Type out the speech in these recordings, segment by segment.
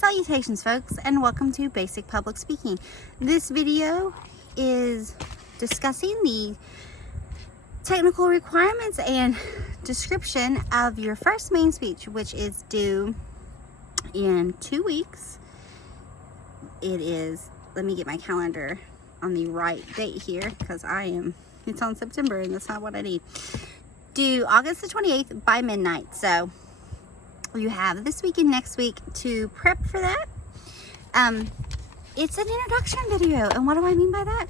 Salutations folks, and welcome to Basic Public Speaking. This video is discussing the technical requirements and description of your first main speech, which is due in 2 weeks. It is, let me get my calendar on the right date here, because it's on September and that's not what I need. Due August the 28th by midnight. So you have this week and next week to prep for that. It's an introduction video, and what do I mean by that?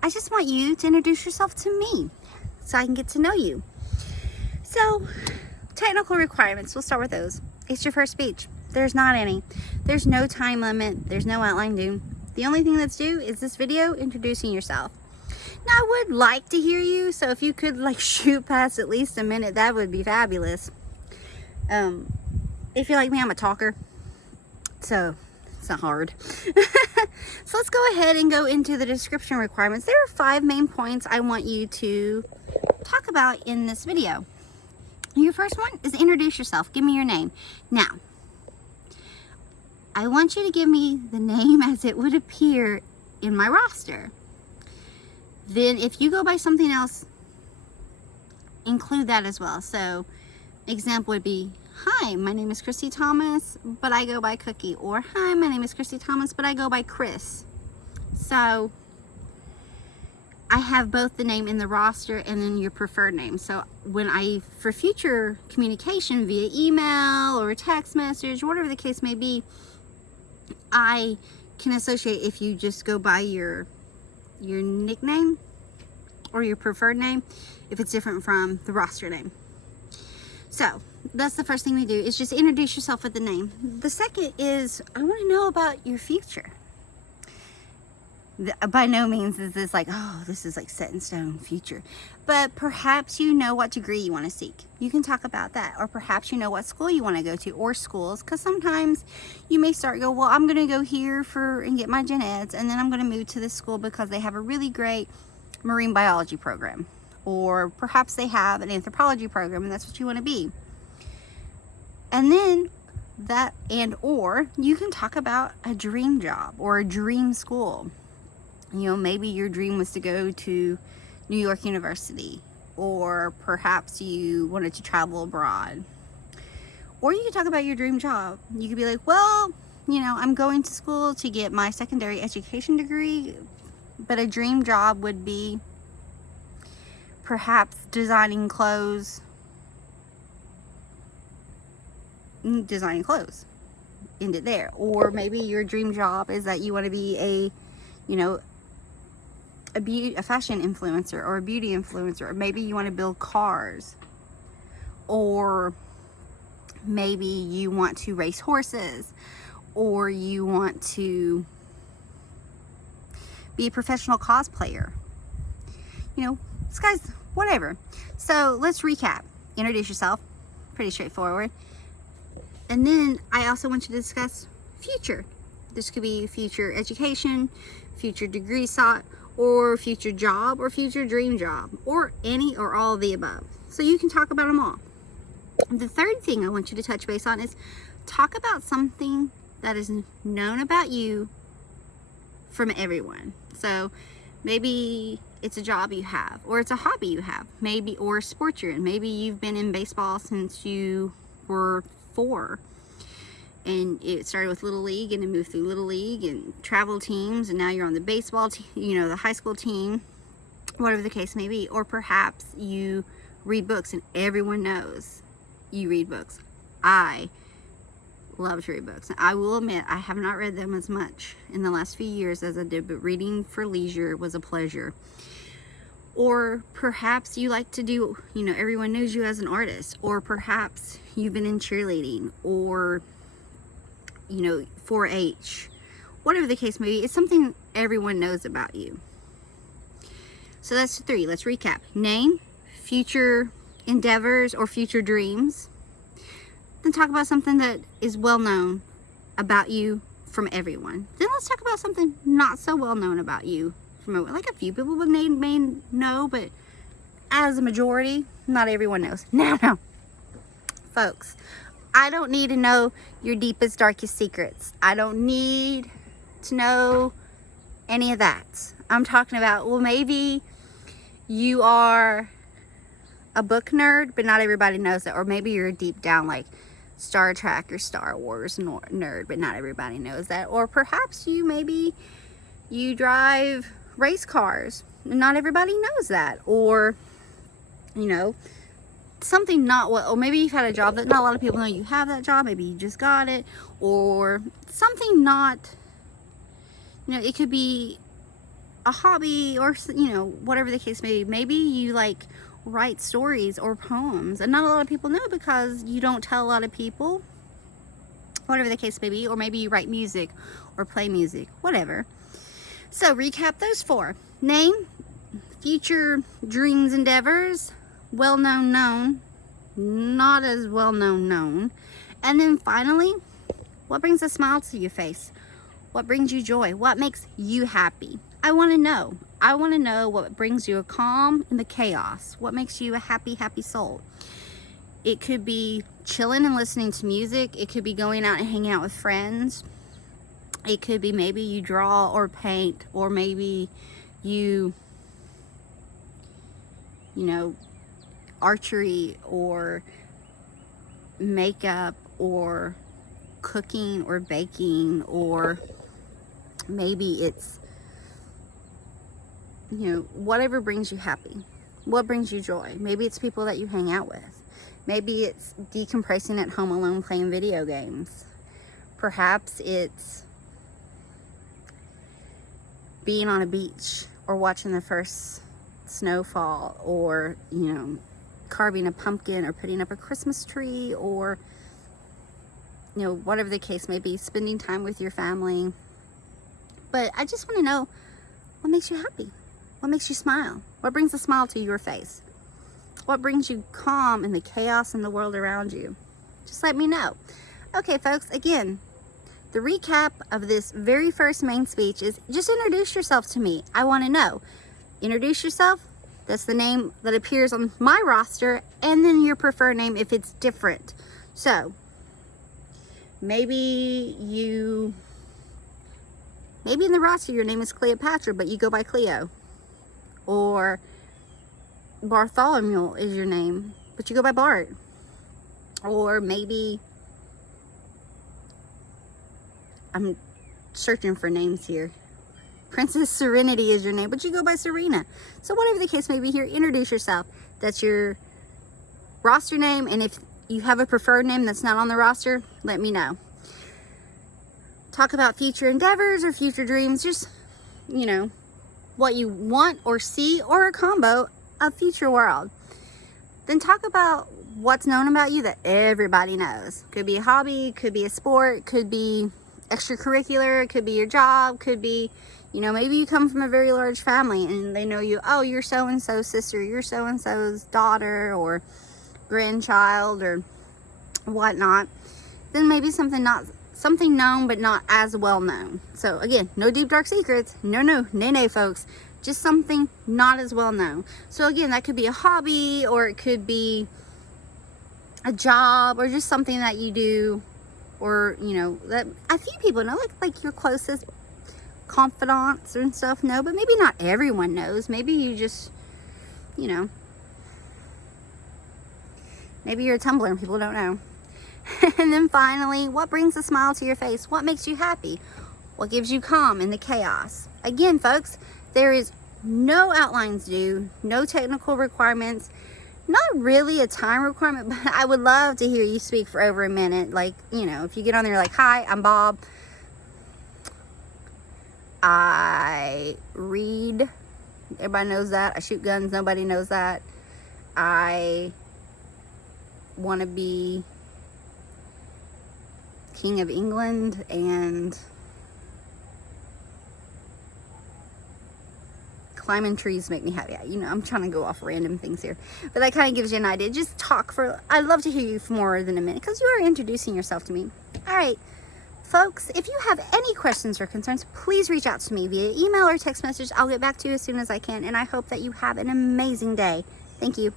I just want you to introduce yourself to me so I can get to know you. So, technical requirements, we'll start with those. It's your first speech. There's not any. There's no time limit. There's no outline due. The only thing that's due is this video introducing yourself. Now, I would like to hear you, so if you could shoot past at least a minute, that would be fabulous. If you're like me, I'm a talker, so it's not hard. So let's go ahead and go into the description requirements. There are 5 main points I want you to talk about in this video. Your first one is introduce yourself. Give me your name. Now, I want you to give me the name as it would appear in my roster. Then if you go by something else, include that as well. So example would be, hi, my name is Christy Thomas, but I go by Cookie. Or, hi, my name is Christy Thomas, but I go by Chris. So I have both the name in the roster and then your preferred name. So for future communication via email or text message, whatever the case may be, I can associate if you just go by your nickname or your preferred name, if it's different from the roster name. So that's the first thing we do, is just introduce yourself with the name. The second is, I want to know about your future. By no means is this this is set in stone future, but perhaps you know what degree you want to seek. You can talk about that. Or perhaps you know what school you want to go to, or schools, because sometimes you may well, I'm going to go here and get my gen eds, and then I'm going to move to this school because they have a really great marine biology program. Or perhaps they have an anthropology program and that's what you want to be. And then or you can talk about a dream job or a dream school. Maybe your dream was to go to New York University, or perhaps you wanted to travel abroad. Or you can talk about your dream job. You could be like, well, I'm going to school to get my secondary education degree, but a dream job would be perhaps designing clothes. End it there. Or maybe your dream job is that you want to be a fashion influencer or a beauty influencer. Or maybe you want to build cars. Or maybe you want to race horses. Or you want to be a professional cosplayer. Guys, whatever. So let's recap. Introduce yourself. Pretty straightforward. And then I also want you to discuss future. This could be future education, future degree sought, or future job, or future dream job, or any or all of the above. So you can talk about them all. The third thing I want you to touch base on is talk about something that is known about you from everyone. So maybe it's a job you have, or it's a hobby you have, or a sport you're in. Maybe you've been in baseball since you were 4, and it started with Little League, and it moved through Little League and travel teams, and now you're on the baseball team, the high school team, whatever the case may be. Or perhaps you read books, and everyone knows you read books. I love to read books. I will admit, I have not read them as much in the last few years as I did, but reading for leisure was a pleasure. Or perhaps you like to do, everyone knows you as an artist. Or perhaps you've been in cheerleading, or 4-H, whatever the case may be. It's something everyone knows about you. So that's 3. Let's recap. Name, future endeavors or future dreams. Then talk about something that is well known about you from everyone. Then let's talk about something not so well known about you from a few people may know, but as a majority, not everyone knows. Now, folks, I don't need to know your deepest, darkest secrets. I don't need to know any of that. I'm talking about, well, maybe you are a book nerd, but not everybody knows that. Or maybe you're deep down like Star Trek or Star Wars nerd, but not everybody knows that. Or perhaps maybe you drive race cars, and not everybody knows that. Or, you know, something not what, or maybe you've had a job that not a lot of people know you have that job. Maybe you just got it, or something not, you know, it could be a hobby, or, you know, whatever the case may be. Maybe you like write stories or poems, and not a lot of people know because you don't tell a lot of people, whatever the case may be. Or maybe you write music or play music, whatever. So recap those 4: name, future dreams, endeavors, well-known, known, not as well-known, known. And then finally, what brings a smile to your face? What brings you joy? What makes you happy? I want to know. I want to know what brings you a calm in the chaos. What makes you a happy, happy soul? It could be chilling and listening to music. It could be going out and hanging out with friends. It could be maybe you draw or paint, or maybe you know, archery or makeup or cooking or baking, or maybe it's, you know, whatever brings you happy. What brings you joy? Maybe it's people that you hang out with. Maybe it's decompressing at home alone playing video games. Perhaps it's being on a beach or watching the first snowfall, or, you know, carving a pumpkin or putting up a Christmas tree, or, you know, whatever the case may be, spending time with your family. But I just want to know, what makes you happy? What makes you smile? What brings a smile to your face? What brings you calm in the chaos in the world around you? Just let me know. Okay, folks, again, the recap of this very first main speech is just introduce yourself to me. I want to know. Introduce yourself. That's the name that appears on my roster, and then your preferred name if it's different. So maybe in the roster your name is Cleopatra, but you go by Cleo. Or Bartholomew is your name, but you go by Bart. Or maybe, I'm searching for names here, Princess Serenity is your name, but you go by Serena. So whatever the case may be here, introduce yourself. That's your roster name, and if you have a preferred name that's not on the roster, let me know. Talk about future endeavors or future dreams, just, you know, what you want or see, or a combo of future world. Then talk about what's known about you that everybody knows. Could be a hobby, could be a sport, could be extracurricular, could be your job, could be, you know, maybe you come from a very large family and they know you, oh, you're so-and-so's sister, you're so-and-so's daughter or grandchild or whatnot. Then maybe something known but not as well known. So again, no deep dark secrets. No, folks. Just something not as well known. So again, that could be a hobby, or it could be a job, or just something that you do, or, you know, that a few people know, like your closest confidants and stuff know, but maybe not everyone knows. Maybe you just, you know, maybe you're a Tumblr and people don't know. And then finally, what brings a smile to your face? What makes you happy? What gives you calm in the chaos? Again, folks, there is no outlines due, no technical requirements, not really a time requirement, but I would love to hear you speak for over a minute. Like, you know, if you get on there like, hi, I'm Bob. I read. Everybody knows that. I shoot guns. Nobody knows that. I want to be King of England, and climbing trees make me happy. You know, I'm trying to go off random things here, but that kind of gives you an idea. Just talk for, I'd love to hear you for more than a minute, because you are introducing yourself to me. All right, folks, if you have any questions or concerns, please reach out to me via email or text message. I'll get back to you as soon as I can, and I hope that you have an amazing day. Thank you.